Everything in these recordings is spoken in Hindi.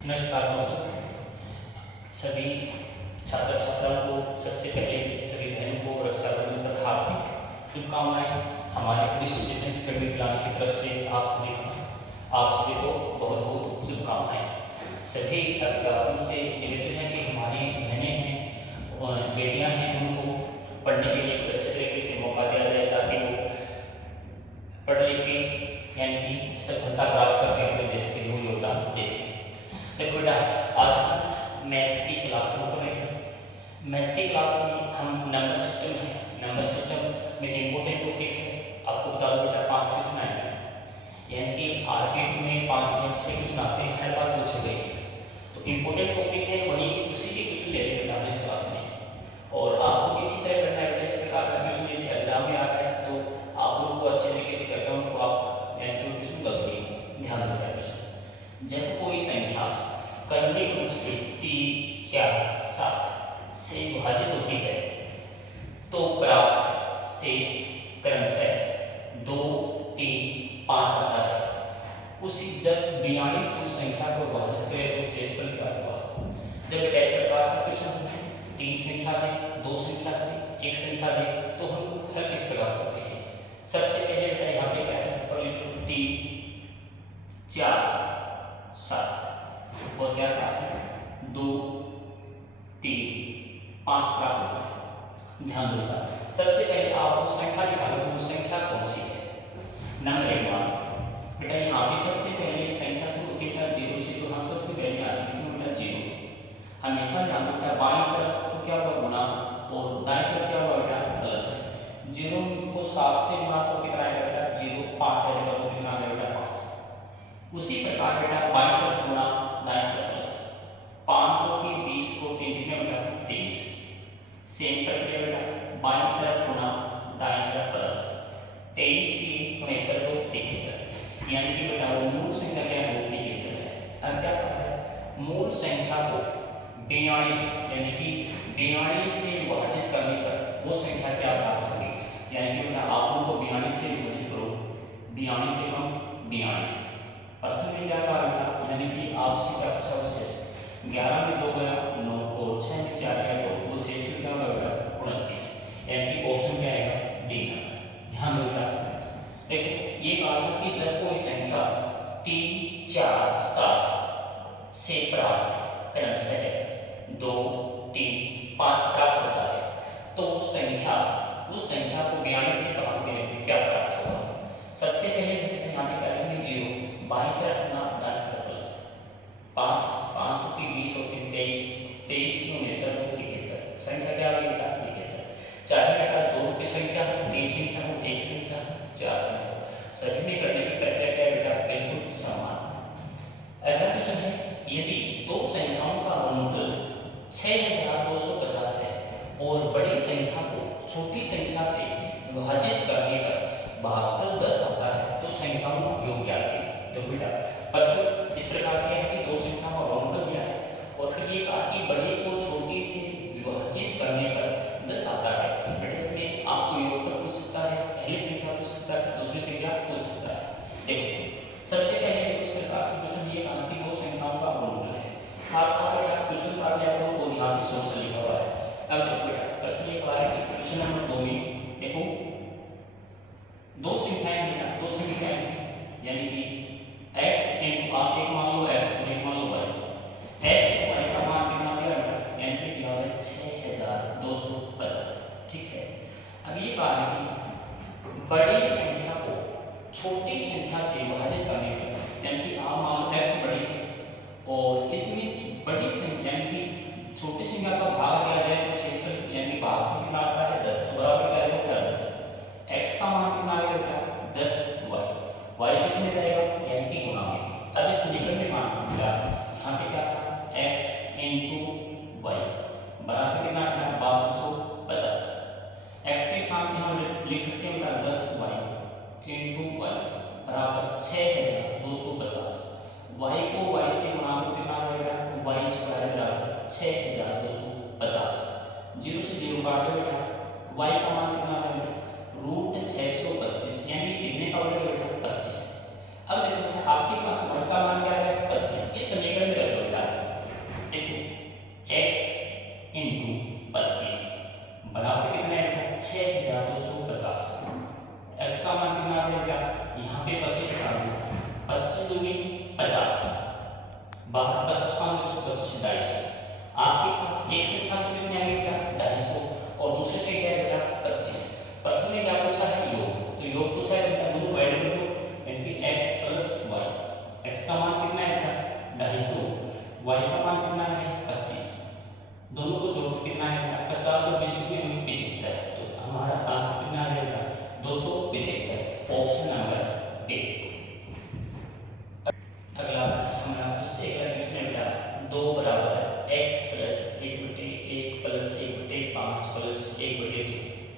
नमस्कार दोस्तों, सभी छात्र छात्राओं को सबसे पहले सभी बहनों को रक्षाबंधन पर हार्दिक शुभकामनाएं। हमारे कृषि डिफेंस अकेडमी प्लान की तरफ से आप सभी को बहुत बहुत शुभकामनाएं। सभी अभिभावकों से निवेदन है कि हमारी बहनें हैं और बेटियां हैं, उनको पढ़ने के लिए अच्छे तरीके से मौका दिया जाए ताकि वो पढ़ लिख के यानी कि सफलता प्राप्त करके अपने देश के लिए योगदान दे सकें। देखो बेटा, आज हम मैथ की क्लास में मैथ की क्लास में हम नंबर सिस्टम है, नंबर सिस्टम में इम्पोर्टेंट टॉपिक है। आपको बता दो बेटा, 5 क्वेश्चन आएंगे, यानी कि आरपीएफ में 5 से 6 क्वेश्चन आते हैं, हर बार पूछे गए। तो इम्पोर्टेंट टॉपिक है, वही उसी के क्वेश्चन ले रहे बेटा इस क्लास में। और आपको इसी तरह करना है, इस प्रकार का क्वेश्चन यदि एग्जाम में आ रहा है तो आप लोगों को अच्छे तरीके से करता हूँ, तो आप यानी कि क्वेश्चन गलती ध्यान देना है। जब कोई संख्या क्रमिक रूप से 3, 4, 7 से विभाजित होती है तो प्राप्त शेष क्रमशः 2, 3, 5 आता है। उसी जब 42 उस संख्या को विभाजित करें तो शेष फल क्या होगा। जब इस प्रकार का क्वेश्चन 3 संख्या दें, 2 संख्या से 1 संख्या दें तो हम हल किस प्रकार करते हैं। सबसे पहले बेटा यहाँ पे क्या है, 3, 4, 7 और क्या कहा है 2, 3, 5 प्राप्त होता है। ध्यान देगा, सबसे पहले आप वो संख्या निकालो, वो संख्या कौन सी है। नंबर 1 बात बेटा, यहाँ पे सबसे पहले संख्या शुरू होती है 0 से, तो हम सबसे पहले आ जाते हैं बेटा 0। हमेशा ध्यान दो बेटा, बाईं तरफ तो क्या होगा गुना और दाईं तरफ क्या होगा बेटा प्लस। 0 को 7 से गुना तो कितना आएगा बेटा 0, 5 आएगा तो कितना आएगा बेटा 5। उसी प्रकार बेटा बाईं तरफ गुना दाईं तरफ प्लस, 5 जो कि 20 को 3 लिखे बेटा 23। सेम प्रक्रिया बेटा, बाईं तरफ गुना दाईं तरफ प्लस, 23 की 69 को 71, यानी कि बेटा वो मूल संख्या क्या है 71 है। अब क्या करना है, मूल संख्या को 42 यानी कि 42 से विभाजित करने पर वो संख्या क्या प्राप्त होगी। यानी कि बेटा आप उनको 42 से विभाजित करो, 42 से कम 42 परसेंट में क्या कहा बेटा, यानी कि आपसे क्या पूछा शेष 11 में 2 गया 9 और 6 में 4 गया तो वो शेष क्या होगा बेटा 29, यानी कि ऑप्शन क्या आएगा डी नंबर। ध्यान दो बेटा, देखो ये कहा था कि जब कोई संख्या 3, 4, 7 से प्राप्त क्रमशः 2, 3, 5 प्राप्त होता है तो उस संख्या को 42 से भाग देने पर क्या प्राप्त होगा। सबसे पहले यहाँ पे करेंगे 0, बाईं तरफ गुना दाईं तरफ प्लस, 5, 5 की 20 होती 23, 23 की 69 को 71, संख्या क्या आ गई बेटा 71। चाहे बेटा 2 की संख्या हो, 3 संख्या हो, 1 संख्या हो, 4 संख्या हो, सभी में करने की प्रक्रिया क्या है बेटा बिल्कुल समान। अगला क्वेश्चन है, यदि दो संख्याओं का गुणनफल 6250 है और बड़ी संख्या को छोटी संख्या से विभाजित करने पर भागफल 10 आता है तो संख्याओं का योग क्या है। तो बेटा प्रश्न इस प्रकार का है कि दो संख्याओं का गुणनफल दिया है और फिर ये कहा कि बड़े को छोटी से विभाजित करने पर 10 आता है। बेटा इसमें आपको योगफल पूछ सकता है, पहली संख्या पूछ सकता है, दूसरी संख्या पूछ सकता है। देखो सबसे पहले इस प्रकार से क्वेश्चन ये कहा कि दो संख्याओं का गुणनफल है, साथ साथ बेटा क्वेश्चन का भी आपको वो ध्यान से सोच लिखा हुआ है। अब देखो बेटा प्रश्न ये कहा है कि क्वेश्चन नंबर 2 में देखो दो संख्याएं बेटा, दो संख्याएं यानी कि x इन आप एक मान लो x और एक मान लो y। x और y का मान कितना दिया बेटा, यानी कि दिया है 6250। ठीक है, अब ये कहा है कि बड़ी संख्या को छोटी संख्या से विभाजित करने पर, यानी कि आप मान लो x बड़ी है और इसमें बड़ी संख्या यानी कि छोटी संख्या का भाग दिया जाए तो शेषफल यानी कि भाग कितना आता है 10, तो बराबर क्या आएगा 10। x का मान कितना आएगा बेटा 10, y किस में जाएगा बाहर 25 5 225 250। आपके पास एक से था तो कितने आएंगे बेटा 250 और दूसरे से क्या है बेटा 25। प्रश्न में क्या पूछा है योग, तो योग पूछा है बेटा दोनों ऐड कर दो यानी कि x प्लस y। x का मान कितना है बेटा 250, y का मान कितना है 25, दोनों को जोड़ के कितना है बेटा 50 और 20 में 75। तो हमारा आंसर कितना आ जाएगा 275, ऑप्शन नंबर ए। अगला हमारा उससे अगला क्वेश्चन है बेटा 2 बराबर x प्लस 1/1 प्लस 1/5 प्लस 1/2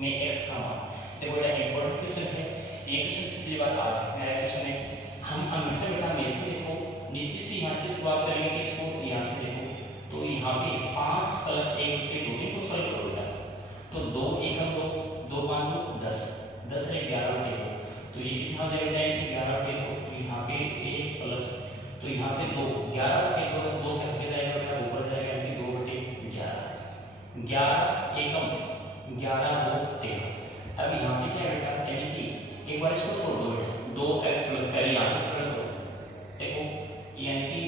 में x का मान। देखो बेटा इंपॉर्टेंट क्वेश्चन है ये, क्वेश्चन पिछली बार आ गया मेरा क्वेश्चन है। हम हमेशा बेटा हमेशा देखो नीचे से यहाँ से शुरुआत करेंगे कि इसको यहाँ से देखो तो यहाँ पे 5 प्लस 1/2 इनको सॉल्व करो बेटा। तो 2 1 2 2 5 10 10 से 11/2 तो ये कितना हो जाएगा बेटा 11/2। तो यहाँ पे 1 प्लस तो यहाँ पे 2 11/2 2 क्या हो जाएगा बेटा ऊपर जाएगा यानी 2/11 11 एकम 11 2 13। अब यहाँ पे क्या है बेटा यानी कि एक बार इसको छोड़ दो बेटा 2x प्लस पहले यहाँ से सरल करो देखो यानी कि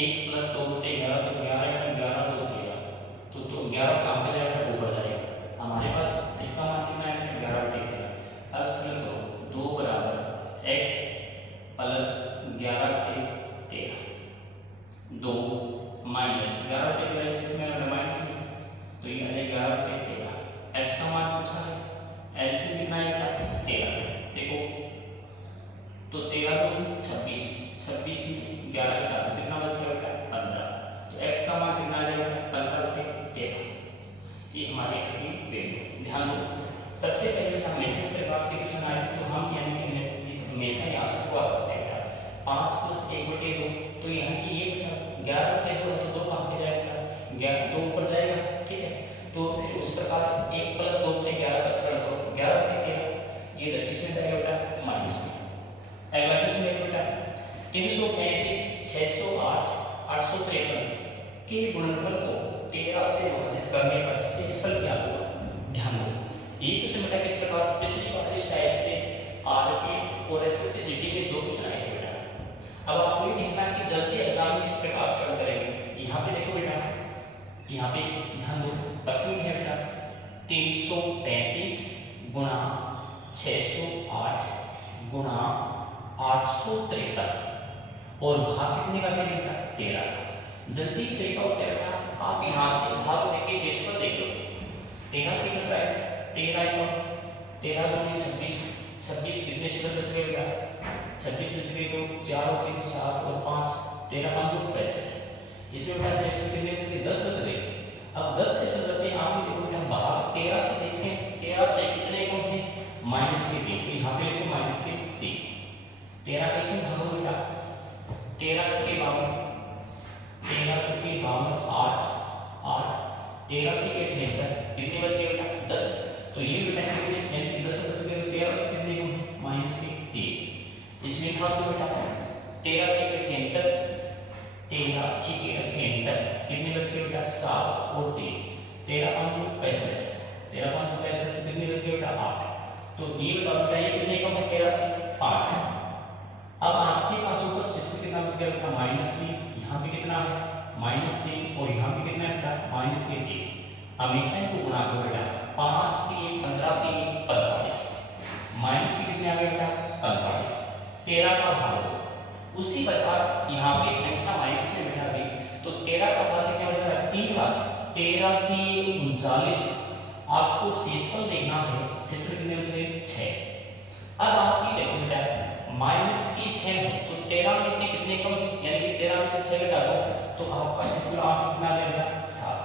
1 प्लस 2/11 तो 11 11 2 13 तो 11 कहाँ पे जाएगा ऊपर जाएगा। हमारे पास इसका मान कितना है 11/11। अब सरल करो 2 बराबर x प्लस 11/13 2 माइनस 11/13 इसमें माइनस में तो ये आ जाएगा 11/13। x का मान पूछा है एलसीएम कितना है 13 देखो तो 13 2 26 26 में 11 घटा तो कितना बच गया बेटा 15। तो x का मान कितना आ जाएगा 15/13। ये हमारे x की वैल्यू। ध्यान दो सबसे पहले हमेशा इस प्रकार से क्वेश्चन आए तो हम यानी कि हमेशा यहाँ से शुरुआत करते हैं बेटा 5 प्लस 1/2 तो यहाँ की ये बेटा 11/2 है तो 2 कहाँ पे जाएगा 2 ऊपर जाएगा ठीक है। तो फिर उस प्रकार 1 प्लस 2/11 का सरल करो 11/13 ये 30 में जाएगा बेटा माइनस में। अगला क्वेश्चन देखो बेटा 335 608 853 के गुणनफल को 13 से विभाजित करने पर शेषफल क्या होगा। ध्यान दो ये क्वेश्चन बेटा किस प्रकार से पिछली बार इस टाइप से आरपी और एसएससी जीडी में 2 क्वेश्चन आए थे बेटा। अब आपको ये देखना है कि जल्दी एग्जाम में इस प्रकार से करेंगे। यहाँ पे देखो बेटा यहाँ पे ध्यान दो प्रश्न है बेटा 335 गुणा 608 गुणा 853 और भाग कितने का बेटा 13 का। जल्दी तरीका होता है बेटा आप यहाँ से भाग लेके शेषफल देख लो 13 से कितना है 13 2 26 26 कितने शेषफल बच गए बेटा 26 बच गए तो 4 और 3 7 और 5 13 5 65 इसे बेटा शेषफल कितने बच गए 10 बच गए। अब 10 शेषफल बचे आप देखो बेटा भाग 13 से देखें 13 से कितने कम है माइनस के 3 तो यहाँ पे लिखो माइनस के 3 13 कैसे भागो बेटा 13 चौके 52 13 चौके 52 8 8 13 से 73 कितने बच गए बेटा 10 तो ये बेटा कितने यानी कि 10 बच गए तो 13 से कितने कम है माइनस के 3 इसमें भाग दो बेटा 13 से 73 13 6 73 कितने बच गए बेटा 7 और 3 13 5 65 13 5 65 कितने बच गए बेटा 8 तो ये बताओ बेटा ये कितने कम है 13 से 5 है। अब आपके पास ऊपर शेषफल कितना बच गया बेटा -3 यहाँ पे कितना है -3 और यहाँ पे कितना है बेटा -3 हमेशा इनको गुणा करो बेटा 5 3 15 3 45 माइनस के कितने आ गए बेटा 45 13 का भाग दो उसी प्रकार यहाँ पे संख्या माइनस में बिठा दी तो 13 का भाग क्या बचा 3 का 13 3 39 आपको शेषफल देखना है शेषफल कितने बचे 6। अब आप ये देखो बेटा माइनस की 6 है तो 13 में से कितने कम है यानी कि 13 में से 6 घटा दो तो आपका शेषफल आप कितना आ जाएगा 7।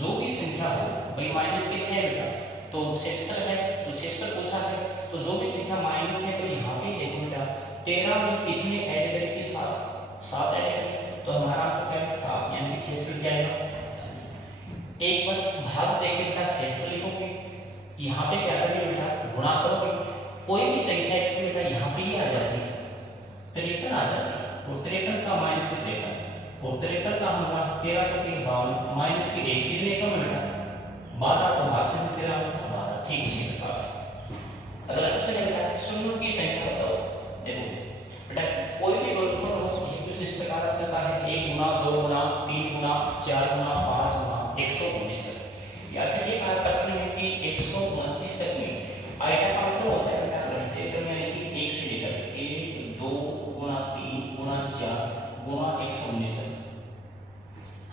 जो भी संख्या हो भाई माइनस की 6 बेटा तो शेषफल है तो शेषफल पूछा है तो जो भी संख्या माइनस है तो यहाँ पे देखो बेटा 13 में कितने ऐड करेंगे 7 ऐड करें तो हमारा आंसर क्या है 7 यानी कि शेषफल क्या आएगा। एक बार भाग देके बेटा शेषफल लिखोगे यहाँ पे क्या करोगे बेटा गुणा करोगे कोई भी संख्या इससे बेटा यहाँ पे ही आ जाती है 53 आ जाती है और 53 का माइनस के 53 और 53 का हमारा 13 से 52 माइनस के 1 कितने कम है बेटा 12 तो भाग से 13 12 ठीक इसी प्रकार से। अगला क्वेश्चन है बेटा शून्यों की संख्या बताओ। देखो बेटा कोई भी गुणनफल हो ये कुछ इस प्रकार से होता है 1 गुना 2 गुना 3 गुना 4 गुना 5 गुना 119 तक। या फिर ये कहा प्रश्न में कि 129 तक में आइटम का मतलब होता है बेटा घटते क्रम, यानी कि 1 से लेकर 1 2 गुना 3 गुना 4 गुना 119 तक।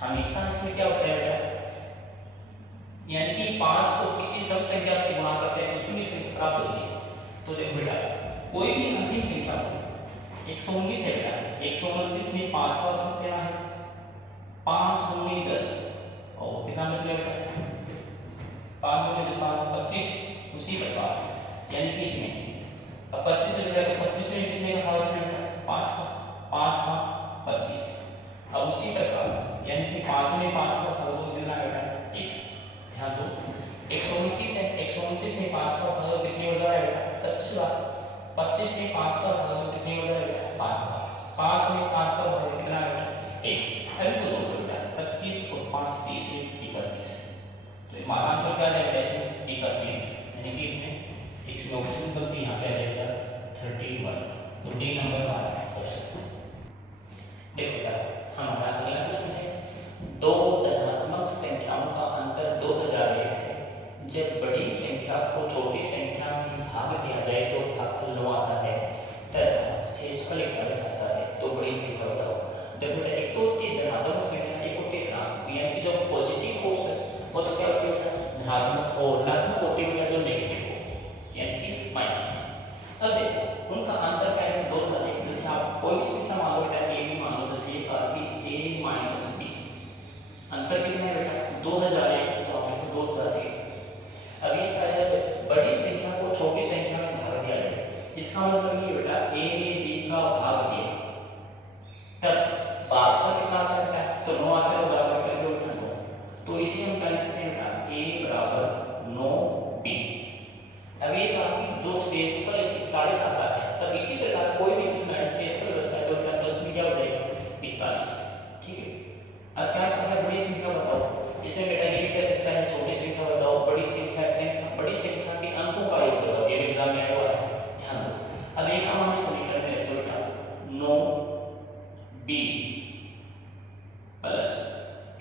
हमेशा इसमें क्या होता है बेटा, यानी कि 5 को किसी सब संख्या से गुणा करते हैं तो शून्य संख्या प्राप्त होती है। तो देखो बेटा कोई भी अंतिम संख्या हो 119 है बेटा, 129 में 5 का घात कितना है 5 दूनी 10 और कितना बच गया बेटा 5 दूनी 10 25। उसी प्रकार यानी कि इसमें अब 25 बच गया तो 25 में कितने का भाग है बेटा 5 का 25। अब उसी प्रकार यानी कि 5 में 5 का भाग दो कितना बेटा 1। ध्यान दो 129 है, 129 में 5 का भाग कितने हो जाएगा बेटा 25 बार। 25 में 5 का भाग कितने हो जाएगा 5 बार। 5 में 5 का भाग कितना बेटा 1। अभी को जोड़ बेटा 25 और 5 30 31। तो हमारा आंसर क्या जाएगा इसमें 31, यानी कि इसमें ऑप्शन गलती यहाँ पे आ जाएगा 31। तो डी नंबर हमारा ऑप्शन। देखो बेटा हमारा अगला क्वेश्चन है दो धनात्मक संख्याओं का अंतर 2001 है। जब बड़ी संख्या को छोटी संख्या में भाग दिया जाए तो भागफल 9 आता है तथा शेषफल 41 आता है। तो बड़ी संख्या बताओ। देखो बेटा एक तो होती है धनात्मक संख्या, एक होती है ऋणात्मक, यानी कि जो पॉजिटिव हो वो तो क्या होती है धनात्मक, और ऋणात्मक होती है जो नेगेटिव हो यानी कि माइनस। अब देखो उनका अंतर क्या है 2001। जैसे आप कोई भी संख्या मान लो बेटा ए भी मान लो, जैसे ये कहा कि a माइनस बी, अंतर कितना है बेटा 2001, तो हमें 2001। अब ये कहा जब बड़ी संख्या को छोटी संख्या में भाग दिया जाए, इसका मतलब ये बेटा a में b का भाग दिया तब भागफल कितना आता है बेटा तो 9 आता है, तो बराबर करके उल्टा 9। तो इसे हम क्या लिख सकते हैं बेटा a बराबर 9b। अब ये कहा कि जो शेषफल 41 आता है तब इसी प्रकार कोई भी कुछ ना शेषफल बचता है तो बेटा प्लस में क्या हो जाएगा 45। ठीक है। अब क्या कहा है बड़ी संख्या बताओ, इसमें बेटा ये भी कह सकता है छोटी संख्या बताओ, बड़ी संख्या बड़ी संख्या के अंकों का योग बताओ, ये भी एग्जाम में आया हुआ है ध्यान दो। अब एक हम समीकरण में रखते बेटा 9b प्लस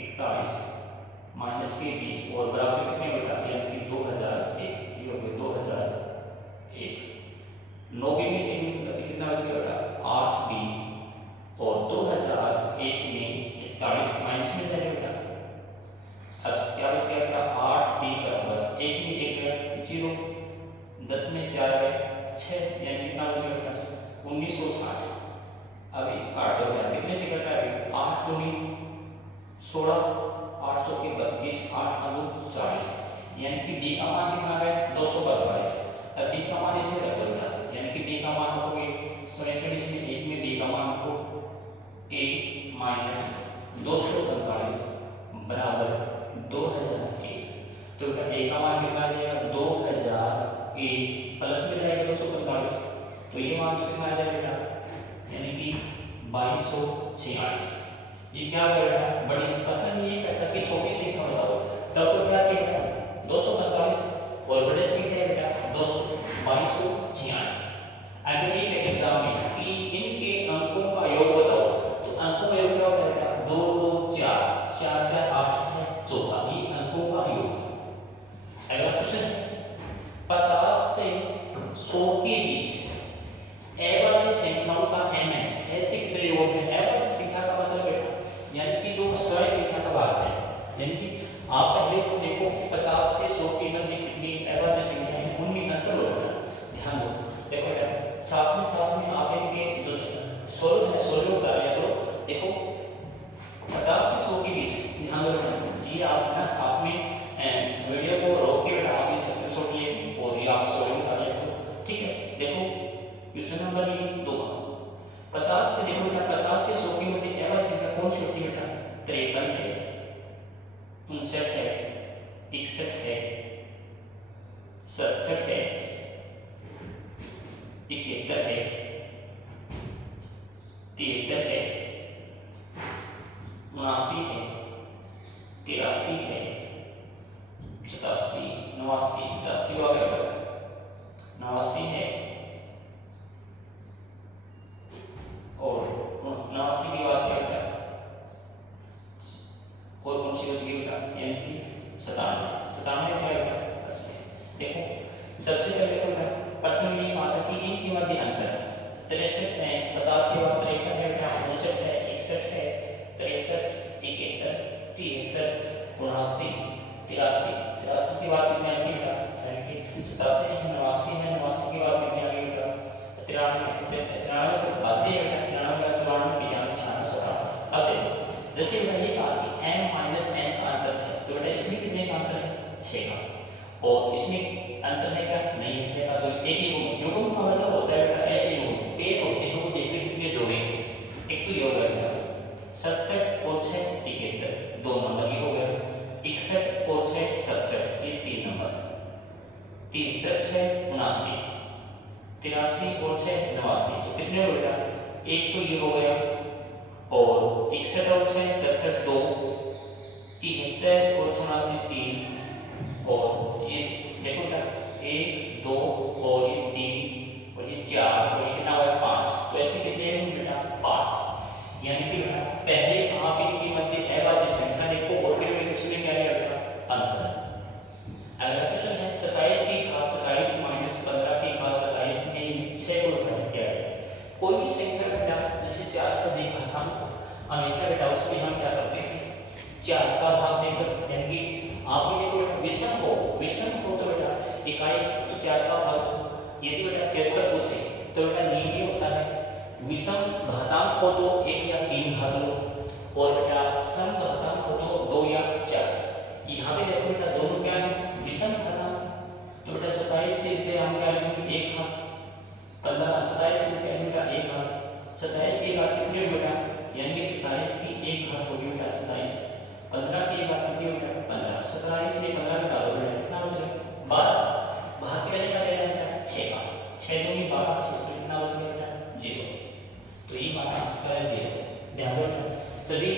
41 माइनस kb और बराबर कितने बेटा यानी कि 2001, ये हो गया 2001। 9b में से कितना बच गया बेटा 8b और 2001 में 41 माइनस में जाएगा बेटा। अब क्या बच गया बेटा 8b बराबर 1 में 1 गया 0, 10 में 4 गया 6, यानी कितना बच गया बेटा 1960। अभी काट दो बेटा कितने से कट रहा है 8 दूनी 16, 800 के 32, 8 दूनी 40, यानी कि b का मान कितना है 242। अब b का मान इसे रख दो बेटा, यानी कि b का मान रखोगे समीकरण इसमें 1 में b का मान रखो a माइनस 245 बराबर 2001। तो बेटा a का मान कितना आ जाएगा 2001 प्लस में जाएगा 245, तो ये मान तो कितना आ जाएगा बेटा यानी कि 2246। ये क्या होगा बेटा बड़ी प्रश्न ये कहता है कि छोटी संख्या बताओ, तब तो क्या किया बेटा 245 और बड़े संख्या बेटा 2246। अगर ये एग्जाम में कि इनके अंकों का योग बताओ, तो अंकों का योग क्या होता है बेटा 2 2 4 4 4 8 6 14, ये अंकों का योग। अगला क्वेश्चन 50 से 100 के बीच अभाज्य संख्याओं का mn ऐसे कितने योग है। अभाज्य संख्या का मतलब बेटा यानी कि जो सही संख्या का भाग है, यानी कि आप पहले तो देखो कि 50 से 100 के मध्य कितनी अभाज्य संख्या है उनमें अंतर लो बेटा। ध्यान दो देखो बेटा साथ में आप इनके जो सोल्व उतार करो। देखो 50 से 100 के बीच ध्यान दो बेटा, ये आप है ना साथ में वीडियो को रोक के बेटा आप ये स्क्रीनशॉट लिए और ये आप सोल्व उतार करो। ठीक है। देखो क्वेश्चन नंबर 2 50 से देखो बेटा 50 से 100 के मध्य अभाज्य संख्या कौन सी होती है बेटा 53 है, 59 है, 61 है, 67 है, 71 है, 73 है, 79 है, 83 है, 87, 89, 87 वगैरह 89 है और 89 की बात क्या बेटा बेटा, यानी कि 97। 97 क्या है बेटा 80। देखो सबसे पहले तो बेटा प्रश्न में ये बात है कि इनके मध्य अंतर 63 है, 50 के बाद 53 है बेटा, 59 है, 61 है, 63, 71, 73, 79, 83, 83 के बाद कितने आएंगे बेटा, यानी कि 87 है, 89 है, 89 के बाद कितने आएंगे बेटा 93, 93 तो बात है बेटा, 93, 94, 95, 96, 97। अब देखो जैसे मैंने कहा कि m माइनस n का अंतर 6, तो बेटा इसमें कितने का अंतर है 6 का, और इसमें अंतर है क्या नहीं है 6 का, तो एक ही युग्म का मतलब होता है बेटा ऐसे युग्म पेड़ होते हैं वो देखने के लिए जोड़ेंगे। एक तो ये हो गया 67 और 6 73, 2 नंबर ये हो गया, 61 और 6 67 ये 3 नंबर, 73 6 79, 83 और 6 89, तो कितने हो बेटा एक तो ये हो गया, और 61 और 6 67 2, 73 और 89 3, और ये देखो बेटा 1 2 और ये 3 और ये 4 और ये कितना हुआ 5, तो ऐसे कितने होंगे बेटा 5, यानी कि बेटा पहले आप इनके मध्य अभाज्य संख्या देखो और फिर मैं कुछ में क्या लिया बेटा अंतर। अगला क्वेश्चन है 27 की घात 27 माइनस 15 की घात 27 में 6 को विभाजित किया है। कोई भी संख्या बेटा जैसे 4 से अधिक घातांक हमेशा बेटा उसमें हम क्या करते हैं 4 का भाग देकर, यानी कि आप ये देखो बेटा विषम हो तो बेटा इकाई तो 4 का भाग, यदि बेटा शेष पर पूछे तो बेटा नियम ये होता है विषम घातांक हो तो 1 या 3 घात लो, और बेटा सम घातांक हो तो 2 या 4। यहाँ पे देखो बेटा दोनों क्या है विषम घातांक, तो बेटा 27 के लिए हम क्या लेंगे 1 घात, 15 27 के लिए बेटा 1 घात, 27 की घात कितनी हो बेटा, यानी कि 27 की 1 घात होगी बेटा 27, 15 की 1 घात कितनी हो बेटा 15, 27 में 15 घटा दो बेटा कितना बच गया 12, भाग के करने का बेटा 6 का, 6 दूनी 12, 6 में कितना बच गया बेटा 0, तो ये बात आंसर है 0। ध्यान दो बेटा सभी